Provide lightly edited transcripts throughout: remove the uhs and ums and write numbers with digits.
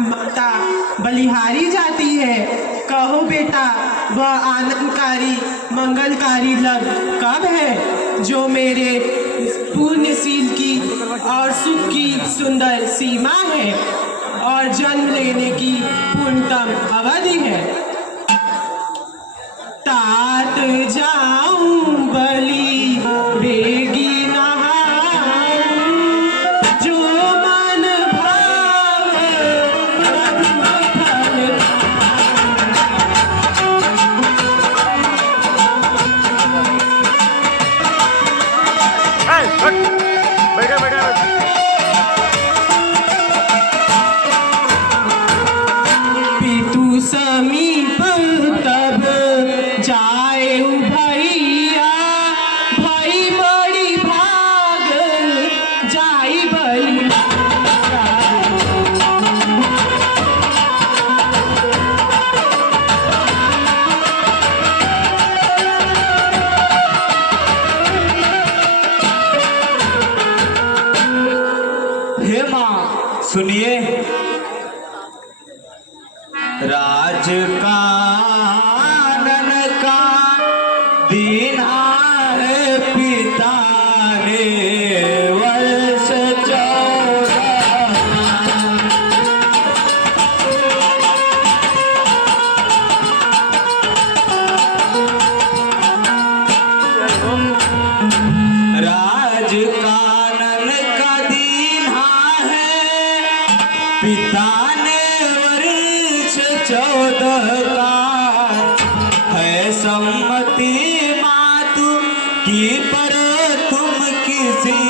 माता बलिहारी जाती है। कहो बेटा, वह आनंदकारी मंगलकारी लग कब है जो मेरे पुण्यशील की और सुख की सुंदर सीमा है और जन्म लेने की पूर्णतम अवधि है। तात जाऊं बलि बेगी समीप तब जाए भैया, भाई बड़ी भाग जाई बलि। हे माँ सुनिए, राज कानन का दीना है पिता ने वर्ष 14। राज कानन का दीना है पिता 14 का है सम्मति मातु की, पर तुम किसी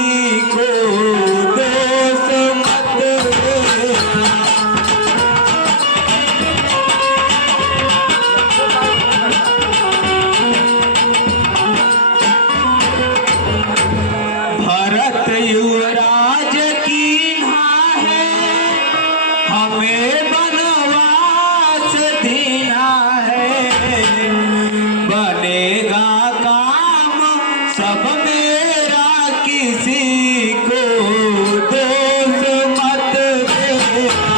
को दोष मत देना। भरत युवराज की ना है हमें देना है, बनेगा काम सब मेरा किसी को दोष मत देना।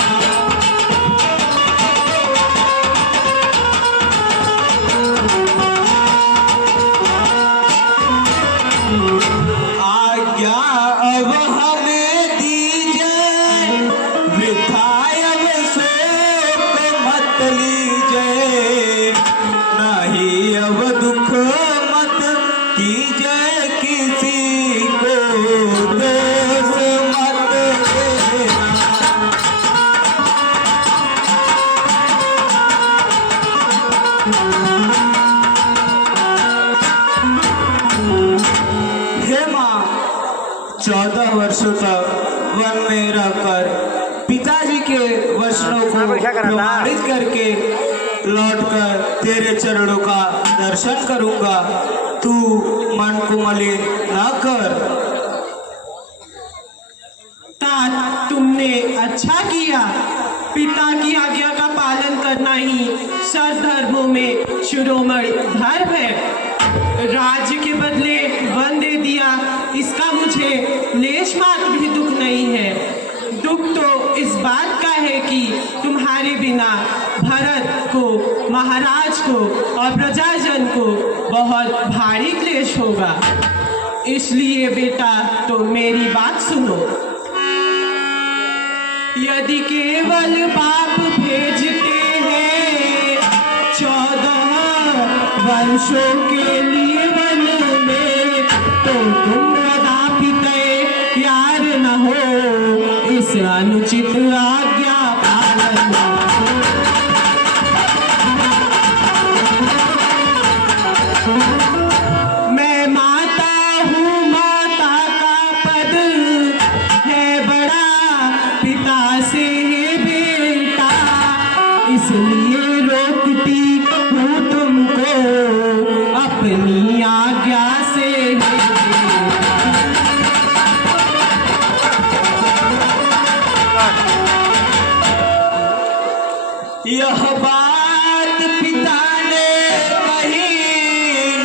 आज्ञा अब हमें दीजिए, वृथा मत लीजिए, नहीं अब दुख मत कीजिए, किसी को दोष मत देना। हे माँ, 14 वर्षों तक वन में रहकर पिताजी के वचनों को प्रमाणित करके लौटकर तेरे चरणों का दर्शन करूंगा। तू मन को मलिन न कर। तात, तुमने अच्छा किया। पिता की आज्ञा का पालन करना ही सर्वधर्मों में शिरोमणि धर्म है। राज्य के बदले वन दे दिया, इसका मुझे लेश मात्र भी दुख नहीं है। दुख तो इस बात का है कि तुम्हारे बिना भरत को, महाराज को और प्रजाजन को बहुत भारी क्लेश होगा। इसलिए बेटा, तो मेरी बात सुनो। यदि केवल बाप भेजते हैं 14 वर्षों के लिए वन में, तो तुम कदापि तैयार न हो इस अनुचित आज्ञा पालन। मैं माता हूँ, माता का पद है बड़ा, पिता से है बेटा, इसलिए रोकती हूँ तुमको अपनी आज्ञा से। यह बात पिता ने कही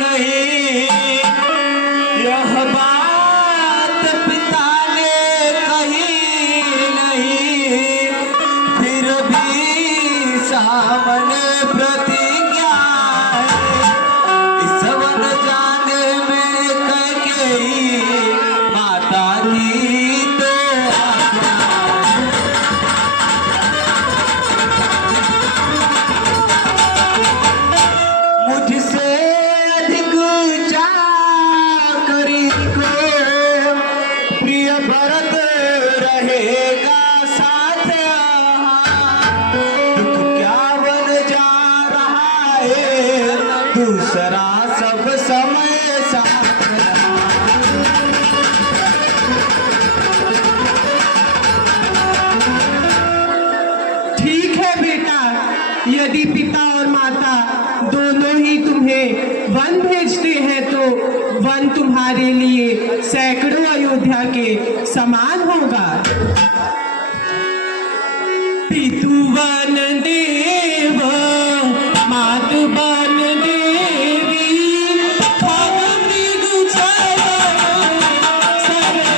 नहीं, यह बात पिता ने कही नहीं, फिर भी सामने प्रतिज्ञा है, इस वन जाने में कैकेयी माता की तो मुझसे अधिक चाकरी को प्रिय भरत रहेगा साथ यहाँ। दुख क्या बन जा रहा है, दूसरा सब समय साथ यहाँ। ठीक है बेटा, यदि पिता और माता दोनों ही तुम्हें वन भेजते हैं तो वन तुम्हारे लिए सैकड़ों अयोध्या के समान होगा। पितु वन देव मातु वन देवी, खग मृग चरण शरण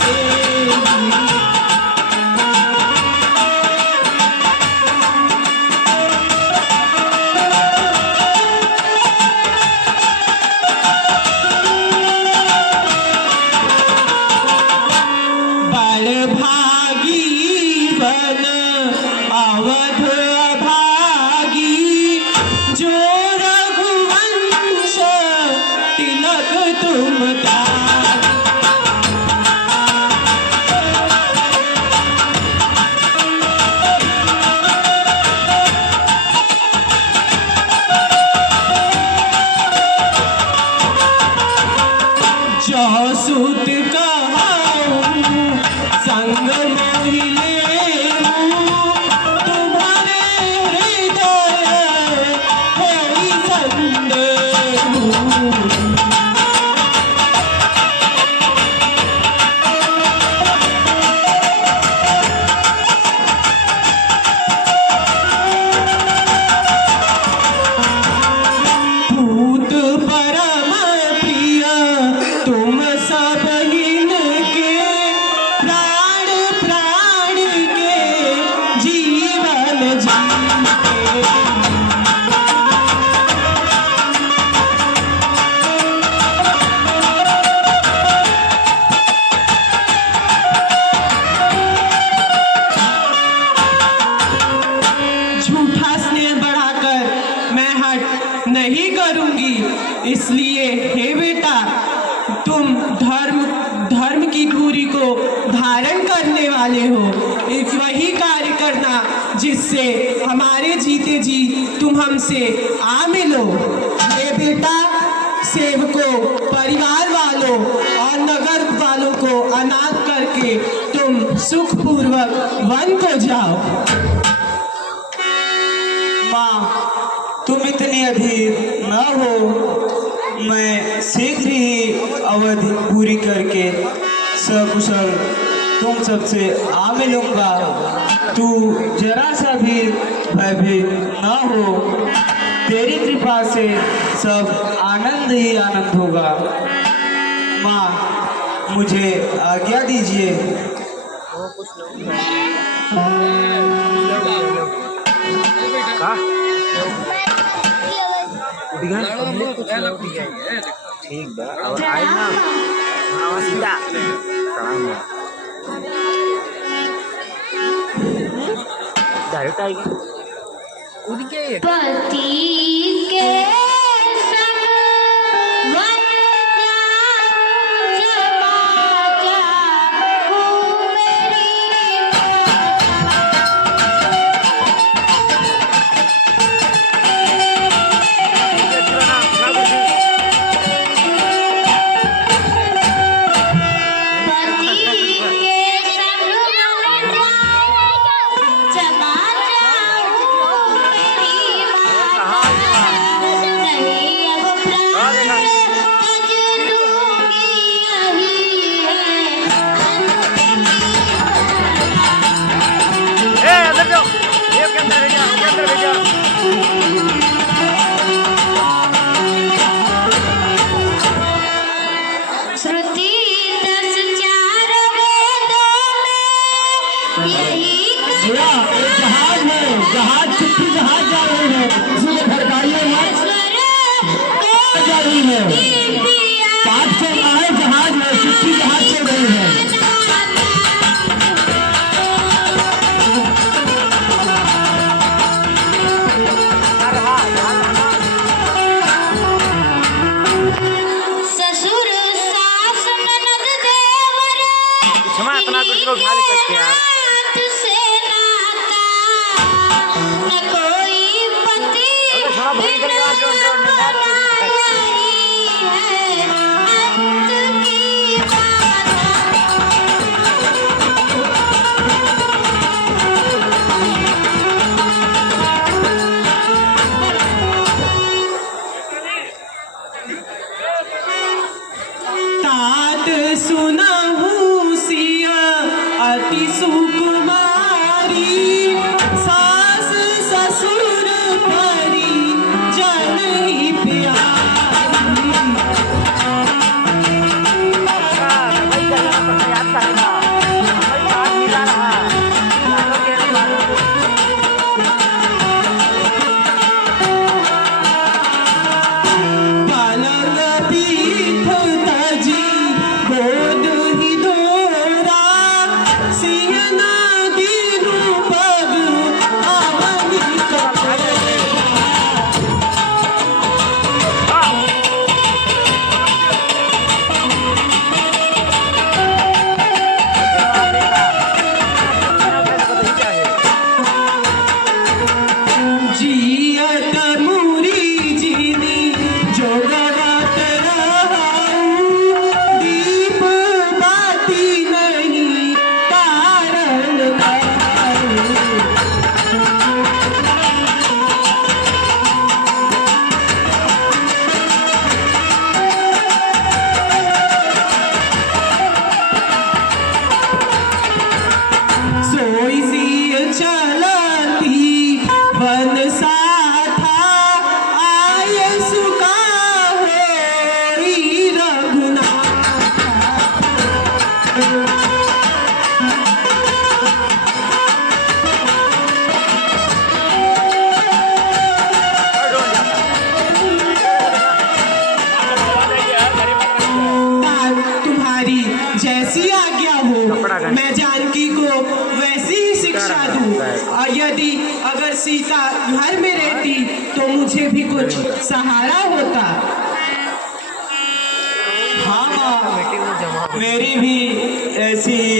सेवी। बड़ भागी वन अवध अभागी, जो रघुवंश तिलक तुम तारी। जो सुत कहाऊं संग मोहि लेऊं, तुम्हारे हृदय होई संदेहूं। पूत परम प्रिय तुम सब के, प्राण प्राण के जीवन जीते। झूठा स्नेह बढ़ाकर मैं हट नहीं करूंगी, इसलिए हे बेटा, तुम धर्म की धूरी को धारण करने वाले हो। एक वही कार्य करना जिससे हमारे जीते जी तुम हमसे आ मिलो। हे बेटा, सेवकों, परिवार वालों और नगर वालों को अनाथ करके तुम सुखपूर्वक वन को जाओ। माँ, तुम इतनी अधीर न हो, मैं शीघ्र ही अवधि पूरी करके सकुशल तुम सबसे आ मिलूंगा। तू जरा सा भी भयभीत न हो, तेरी कृपा से सब आनंद ही आनंद होगा। माँ, मुझे आज्ञा दीजिए। ठीक बा और आई ना आवा सीधा प्रणाम डायरेक्ट आएगी कूद के पति के संग वन जाऊं जमा जाऊं मेरी जमा जाऊं मेरी माता। को उठा ले सकते यार। तुझसे नाता न कोई पति अबे थोड़ा भरी कर यार, जो यार यही है अंत की बात। तात सुनहु सिया अति सुकुमारी सास ससुर परी जननी प्यारी। भाई का जाना पड़ता याद करना, भाई याद नहीं आ रहा, यादों के नहीं मालूम। पलंग पीठ तजी गोद ही दोरा सिंह नदी पग अवनी कटोरा। जियत मुरी जीनी जोगवत रहाऊ दीप बाती नहीं कारण खाऊ। सोई सी चलती वन साथा आय सुका होई रघुनाथ। तुम्हारी जैसी आज्ञा हो मैं जानकी को वैसी ही शिक्षा दूं। और यदि अगर सीता घर में रहती तो मुझे भी कुछ सहारा होता। हाँ माँ, मेरी भी ऐसी ही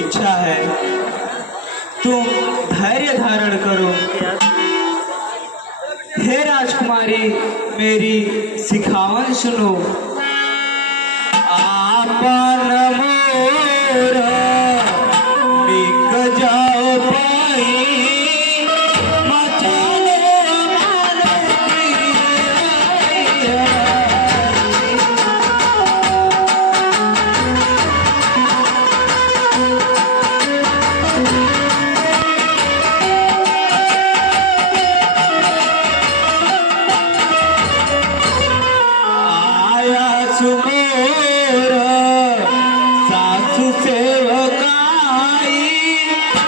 इच्छा है। तुम धैर्य धारण करो। हे राजकुमारी, मेरी सिखावन सुनो। आपन मोर बिक जाओ पाई मचाने वाले प्रिय। आया सुमोर सासु सेवकाई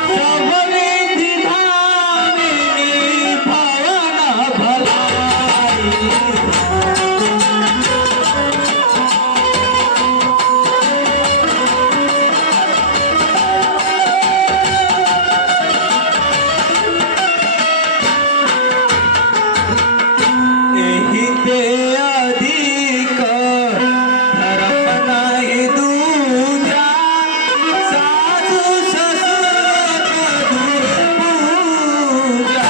सब विधि भाविनी भवन भलाई। एहि ते अधिक धर्म नहीं दूजा, सासु ससुर पूजा।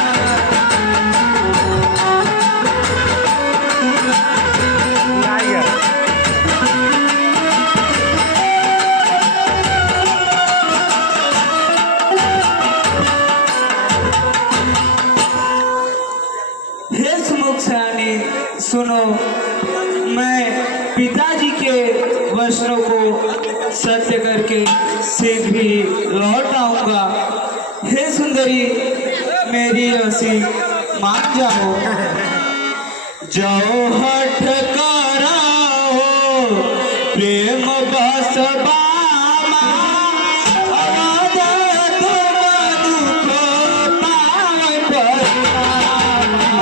हे सुमुख सयानी, सुनो। मैं पिताजी के वचनों को सत्य करके शीघ्र भी लौट आऊंगा। हे सुंदरी, मेरी असी मान जाओ। जाओ हठ कराओ प्रेम बस बामा, अवध तुम दुख पावै परिणामा।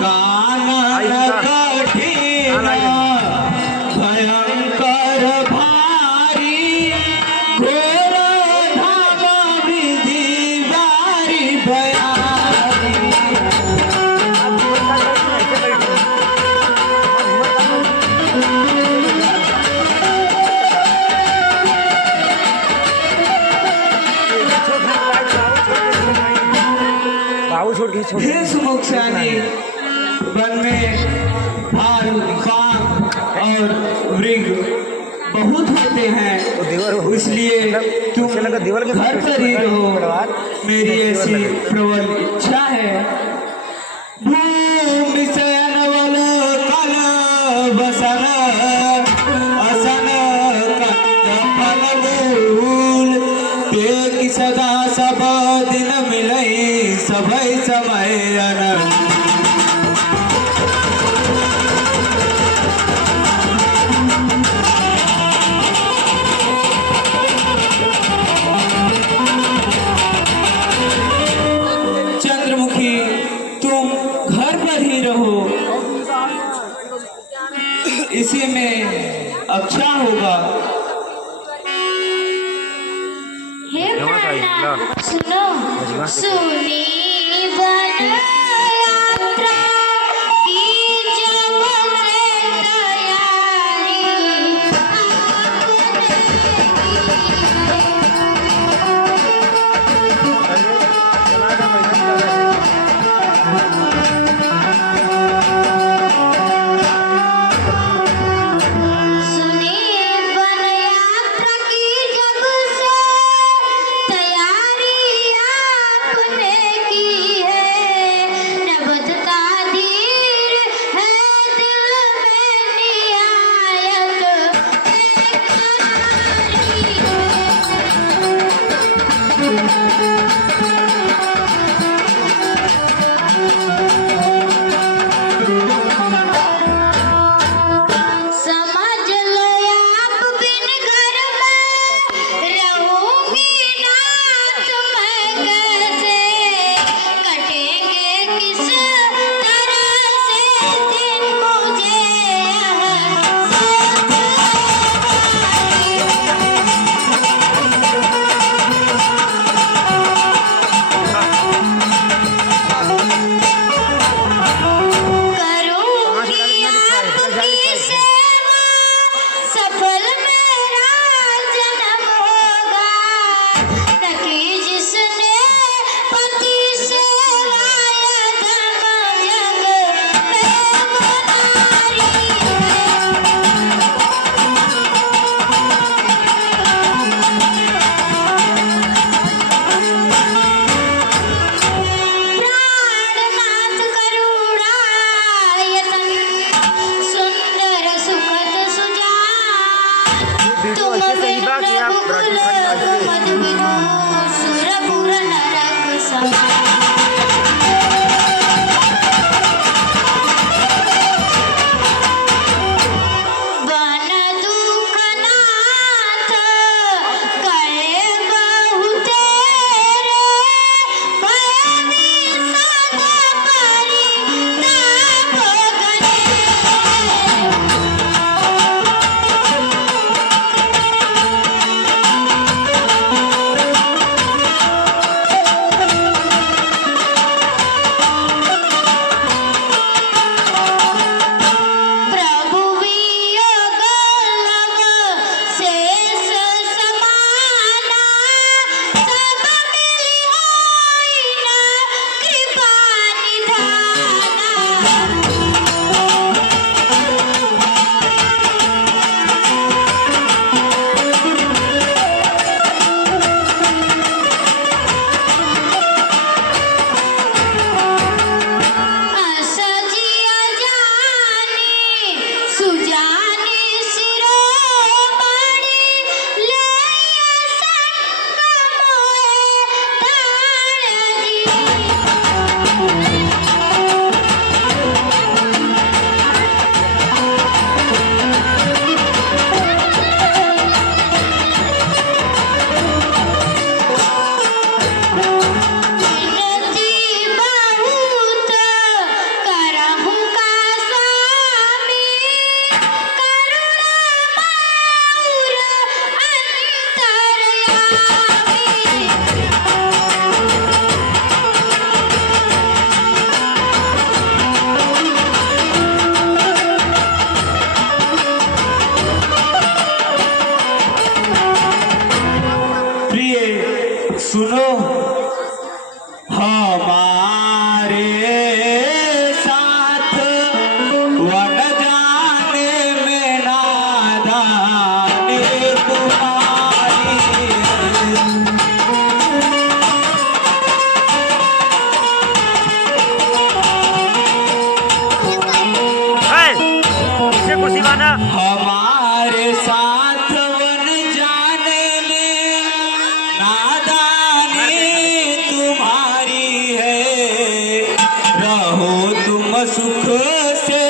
कानन कठिन हे सुमुक्षानी, वन में भालू, बाघ और मृग बहुत होते हैं, इसलिए तुम घर पर ही रहो। मेरी ऐसी प्रबल इच्छा है। भूमि शयनवल कल बसन असन कंद फलमूल, देख सदा सब दिन मिलई सभई समय अनंत। चंद्रमुखी, तुम घर पर ही रहो, इसी में अच्छा होगा। हे प्राणनाथ, सुनो सुनी वन यात्रा की जब से तैयारी आपने सुनी वन यात्रा की जब से तैयारी आपने की है, हमारे साथ वन जाने में नादानी तुम्हारी है, रहो तुम सुख से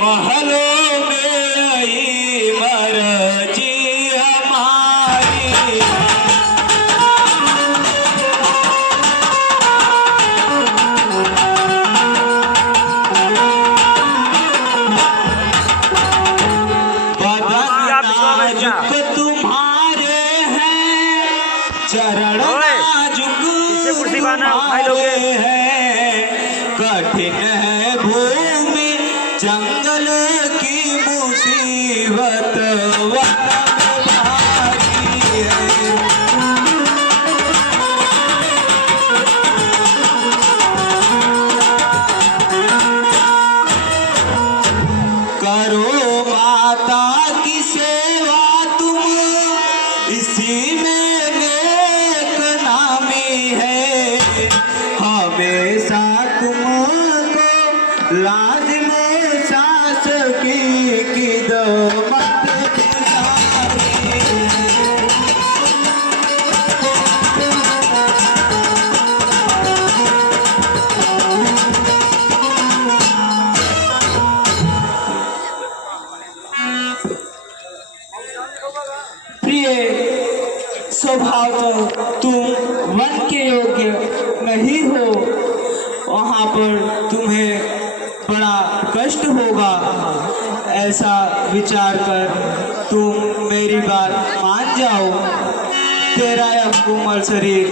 महलों में, आई मर्जी हमारी। नाजुक तुम्हारे हैं, चरण नाजुक तुम्हारे हैं, कठिन है भूमि जंगल की मुसीबत वतन भारी है। करो माता की सेवा तुम, इसी में नेक नामी है, हमेशा तुमको लाजिम सास की खिदमत गुजारी। प्रिय, स्वभाव तो तुम वन के योग्य नहीं हो, वहाँ पर तुम्हें बड़ा कष्ट होगा, ऐसा विचार कर तुम मेरी बात मान जाओ। तेरा यह कोमल शरीर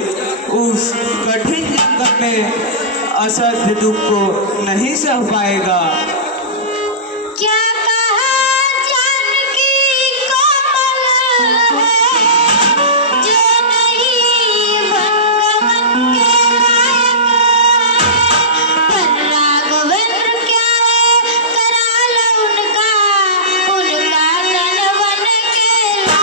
उस कठिन जंगल में असह्य दुख को नहीं सह पाएगा। क्या कहा जानकी कोमल है, जो नहीं भगवन के लायक है, पर राघवेंद्र क्या है, करा लो उनका तन वन के लायक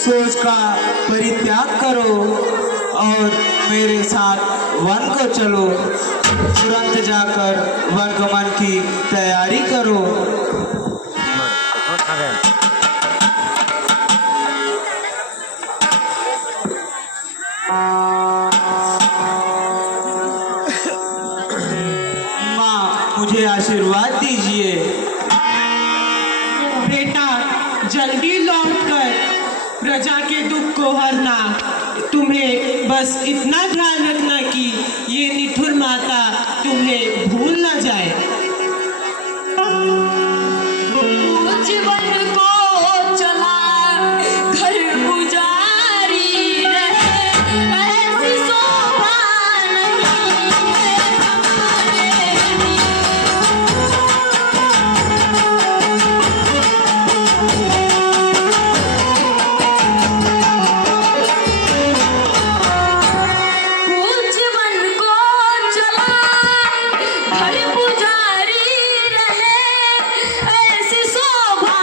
सोच का परित्याग करो और मेरे साथ वन को चलो। तुरंत जाकर वन गमन की तैयारी करो। माँ, मुझे आशीर्वाद दीजिए। बेटा, जल्दी लौटकर प्रजा के दुख को हरना। तुम्हें बस इतना ध्यान रखना कि ये निठुर माता तुम्हें भूल न जाए। जीवन को चला घर गुजारी रहे, ऐसी शोभा नहीं है हमारे जीवन को चला घर गुजारी रहे, ऐसी शोभा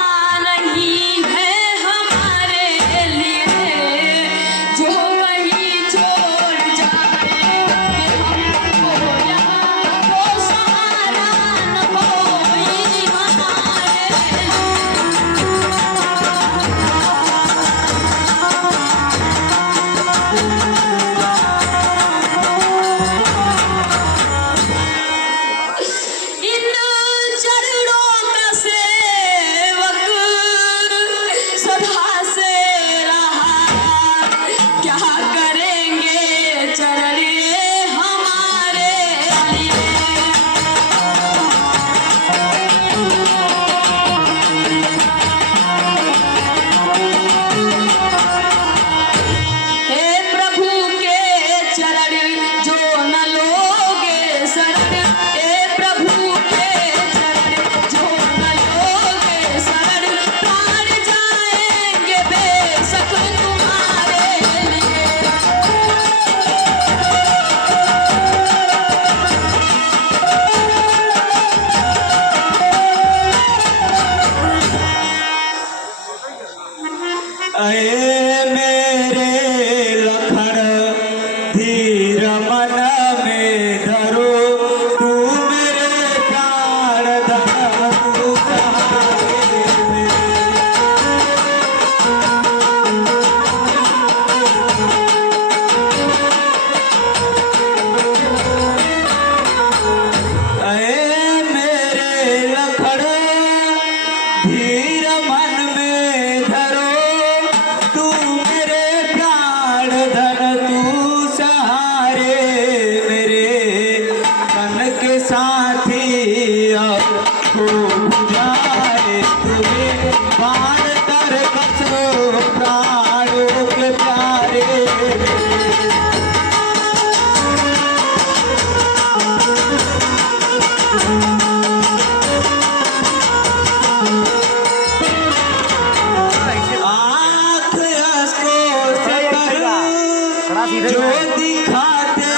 सीधे जो ही है। दिखाते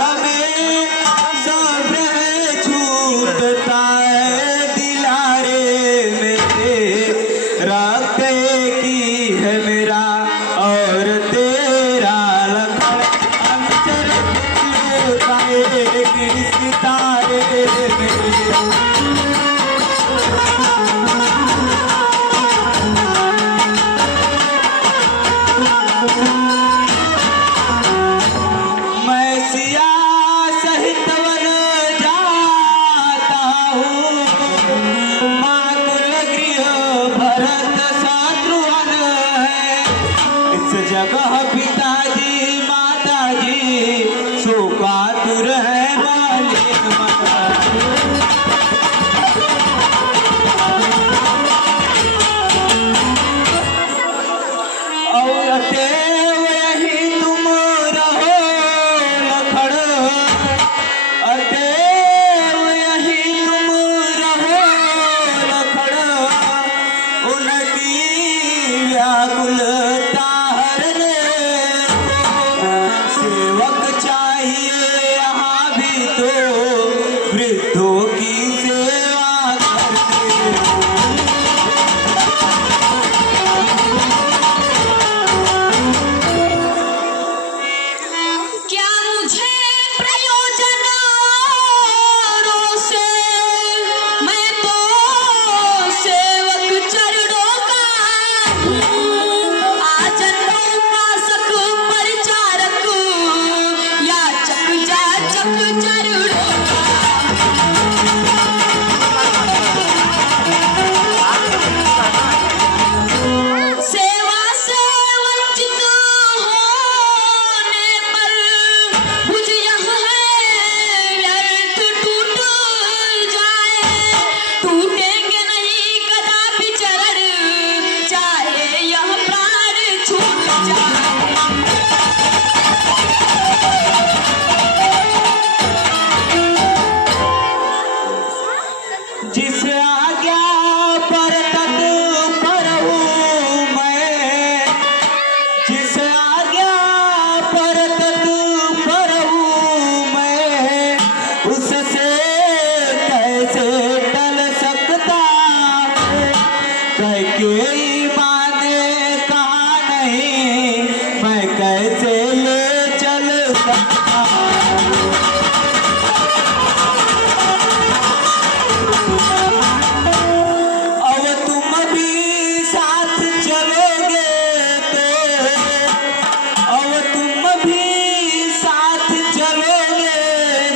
हमें सब छूटता है दिलारे मेरे रास्ते की है मेरा और तेरा लखन अंतर छूटता है कि सितारे मेरे मैं सिया सहित वन जाता हूँ मातुल गृह भरत शत्रुघ्न है इस जगह पिताजी माताजी शोकातुर है मालिक मन और अतएव यही तुम रहो लखड़ अतएव यही तुम रहो लखड़ उनकी व्याकुलता हरने सेवक चाहिए यहाँ भी तो वृद्धों की सेवा करते क्या मुझे प्रयोजन औरों से मैं तो सेवक चरणों का हूँ आजन्म उपासक परिचारक याचक जाचक चरणों का सेवा से वंचित होने पर बुझ यह है व्यर्थ टूट जाए टूटेंगे नहीं कदापि चरण चाहे यह प्राण छूट जाए जिस आज्ञा पर तत्पर हूँ मैं जिस आज्ञा पर तत्पर हूँ मैं उससे कैसे टल सकता हूँ कैकेयी माने कहा नहीं मैं कैसे ले चल सकता हूँ अब तुम भी साथ चलोगे तो अब तुम भी साथ चलोगे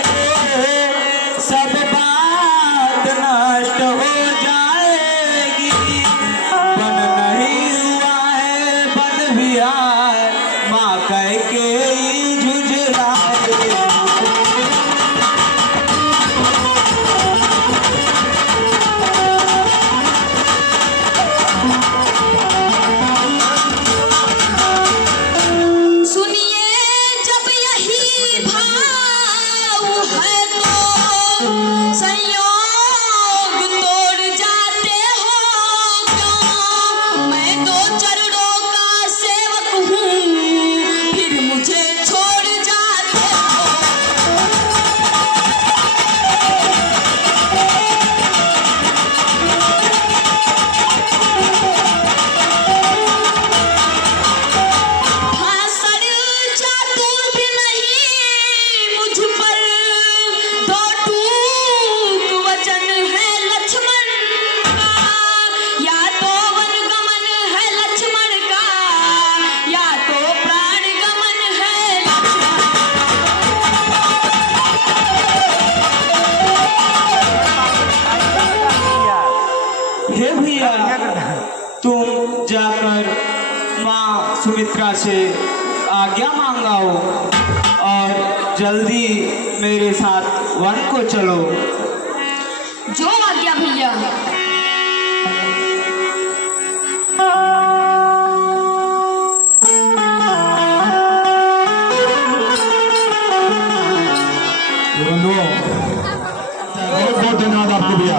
तो सब बात नष्ट हो जाएगी बन नहीं हुआ है बन भी आए माँ कह के ही झुझलाए सुनिए जब यही भाव है तो संयोग तोड़ जाते हो क्यों मैं तो चरणों का सेवक हूँ फिर मुझे छोड़ जाते हो भाषण चातुर भी नहीं मुझ पर दो टूक वचन है लक्ष्मण का या तो वनगमन है लक्ष्मण का या तो प्राण गमन है लक्ष्मण हे भैया तुम जाकर माँ सुमित्रा से आज्ञा मांगाओ और जल्दी मेरे साथ वन को चलो जो आज्ञा भैया बहुत बहुत धन्यवाद आपके भैया।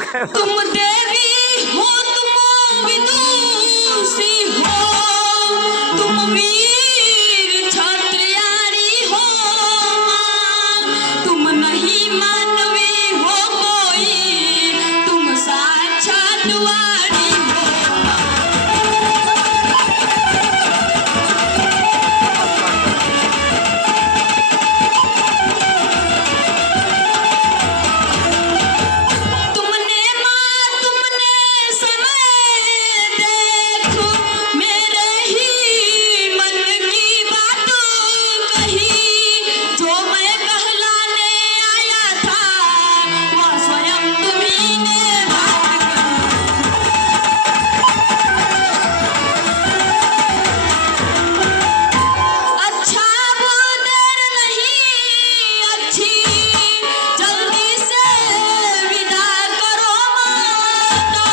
तुम देवी हो तुम विदुषी हो तुम वीर क्षत्रियारी हो तुम नहीं मानवी हो कोई तुम साक्षात वाणी हो तुमने माँ तुमने समय देखो मेरे ही मन की बात कही जो मैं कहलाने आया था वह स्वयं तुम्ही ने बात कही अच्छा वो देर नहीं अच्छी जल्दी से विदा करो माता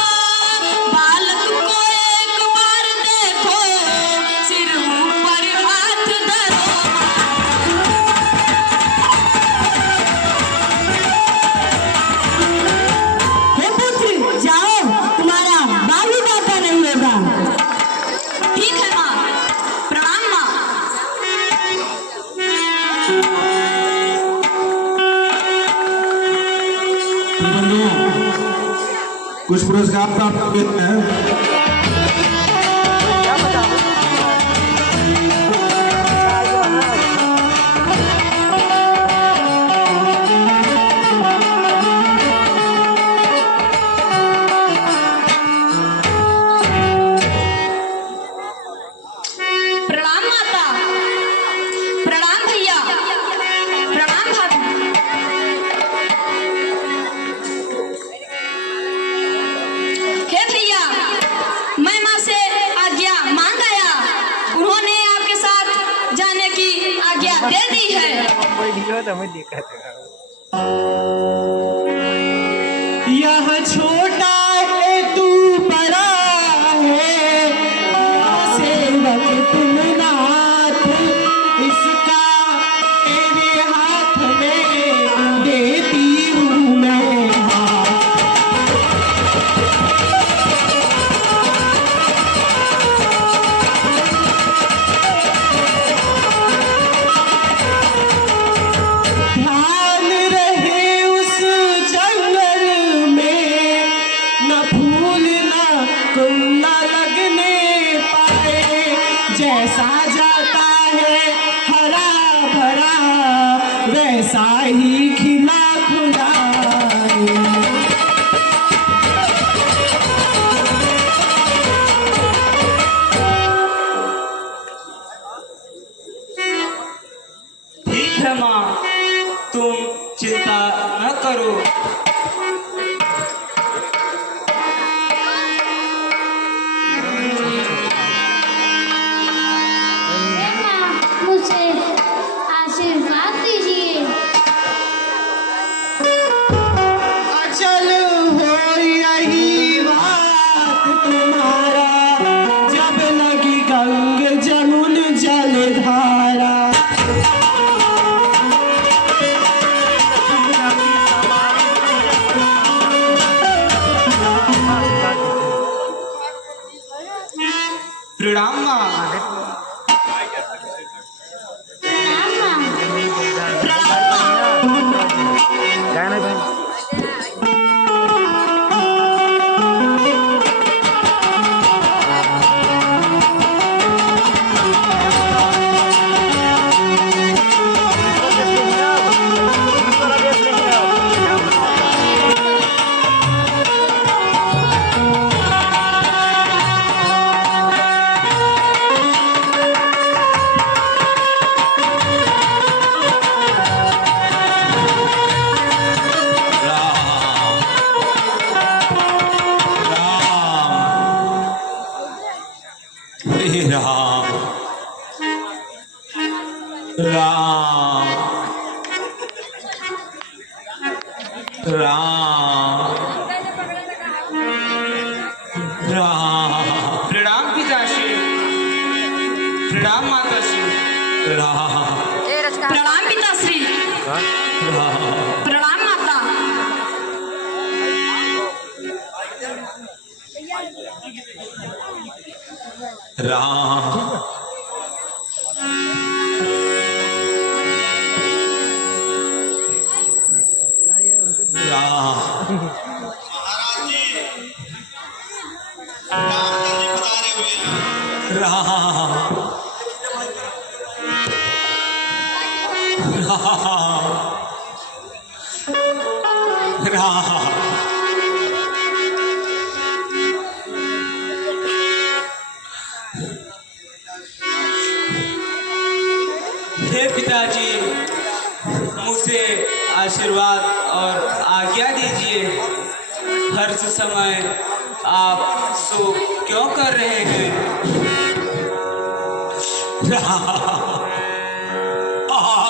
बालक को एक बार देखो सिर ऊपर हाथ धरो हे पुत्री जाओ तुम्हारा बालू दाता नहीं होगा ठीक है माँ प्रणाम माँ बंधु कुछ पुरस्कार प्राप्त किए हैं। क्या बताओ प्रणाम माता प्रणाम भैया प्रणाम भाभी हे भैया मैं माँ से आज्ञा मांग आया उन्होंने आपके साथ जाने की आज्ञा दे दी है वीडियो तो मैं दिक्कत है यह छोटा है तू बड़ा है सेवक तुम नाथ इसका तेरे हाथ में देती हूँ मैं हाथ। ध्यान रहे उस जंगल में न फूल न कुंडा लगने पाए जैसा जाता है हरा भरा वैसा ही खिला खुला ठीक है माँ तुम चिंता न करो मुझे आशीर्वाद दीजिए अचल हो यही बात तुम्हारा जब लगी गंग जमुन जलधारा प्रणाम माँ गाना भाई राम राम राम राम प्रणाम पिताश्री प्रणाम माताश्री राम प्रणाम पिताश्री राम प्रणाम माता राम राम राम राम हे पिताजी, मुझे आशीर्वाद और आज्ञा दीजिए। हर समय आप सो क्यों कर रहे हैं?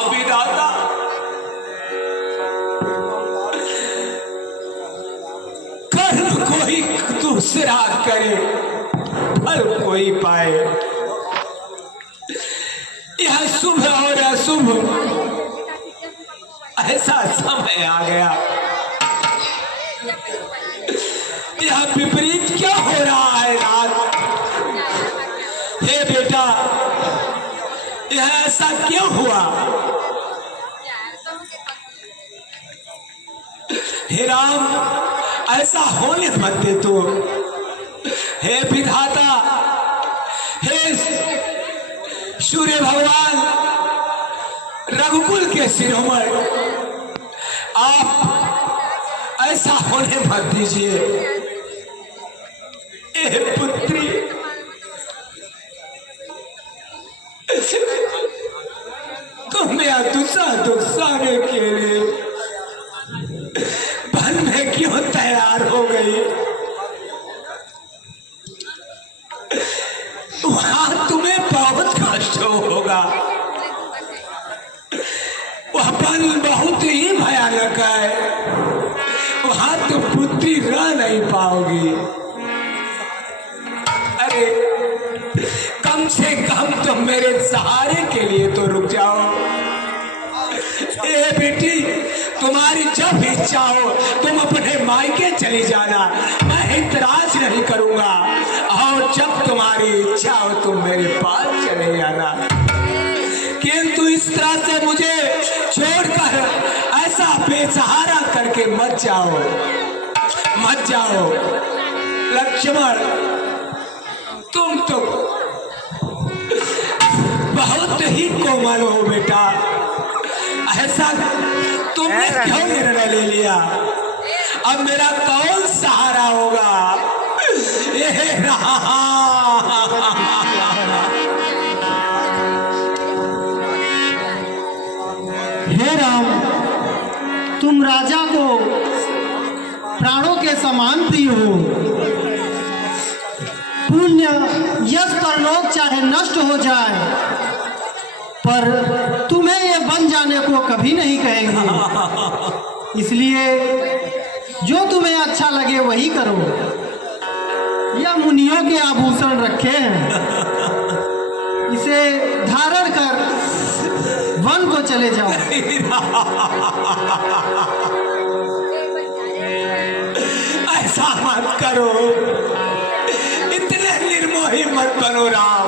विधाता, कर्म कोई दूसरा करे, फल कोई पाए। यह शुभ और अशुभ ऐसा समय आ गया। यह विपरीत क्या हो रहा है रात? हे बेटा, यह ऐसा क्यों हुआ? हे राम, ऐसा होने मत दे तू। हे विधाता, हे सूर्य भगवान, रघुकुल के शिरोमणि, आप ऐसा होने मत दीजिए। ए पुत्री, तुम यह दुसाने के लिए वन में क्यों तैयार हो गई? वहां तुम्हें बहुत कष्ट होगा। वह वन बहुत ही भयानक है। वहां तो पुत्री रह नहीं पाओगी। अरे कम से कम तुम मेरे सहारे के लिए तो रुक जाओ। ए बेटी, तुम्हारी जब इच्छा हो तुम अपने मायके चली जाना, मैं इतराज नहीं करूंगा। और जब तुम्हारी इच्छा हो तुम मेरे पास चले जाना। किंतु इस तरह से मुझे छोड़कर ऐसा बेसहारा करके मत जाओ, मत जाओ। लक्ष्मण, तुम तो बहुत ही कोमल हो बेटा। ऐसा तुमने क्यों निर्णय ले लिया? अब मेरा कौन सहारा होगा? हे राम, तुम राजा को प्राणों के समान प्रिय हो। पुण्य यश परलोक चाहे नष्ट हो जाए, पर तुम्हें ये बन जाने को कभी नहीं कहेंगे। इसलिए जो तुम्हें अच्छा लगे वही करो। यह मुनियों के आभूषण रखे हैं, इसे धारण कर वन को चले जाओ। ऐसा मत करो, इतने निर्मोही मत बनो राम।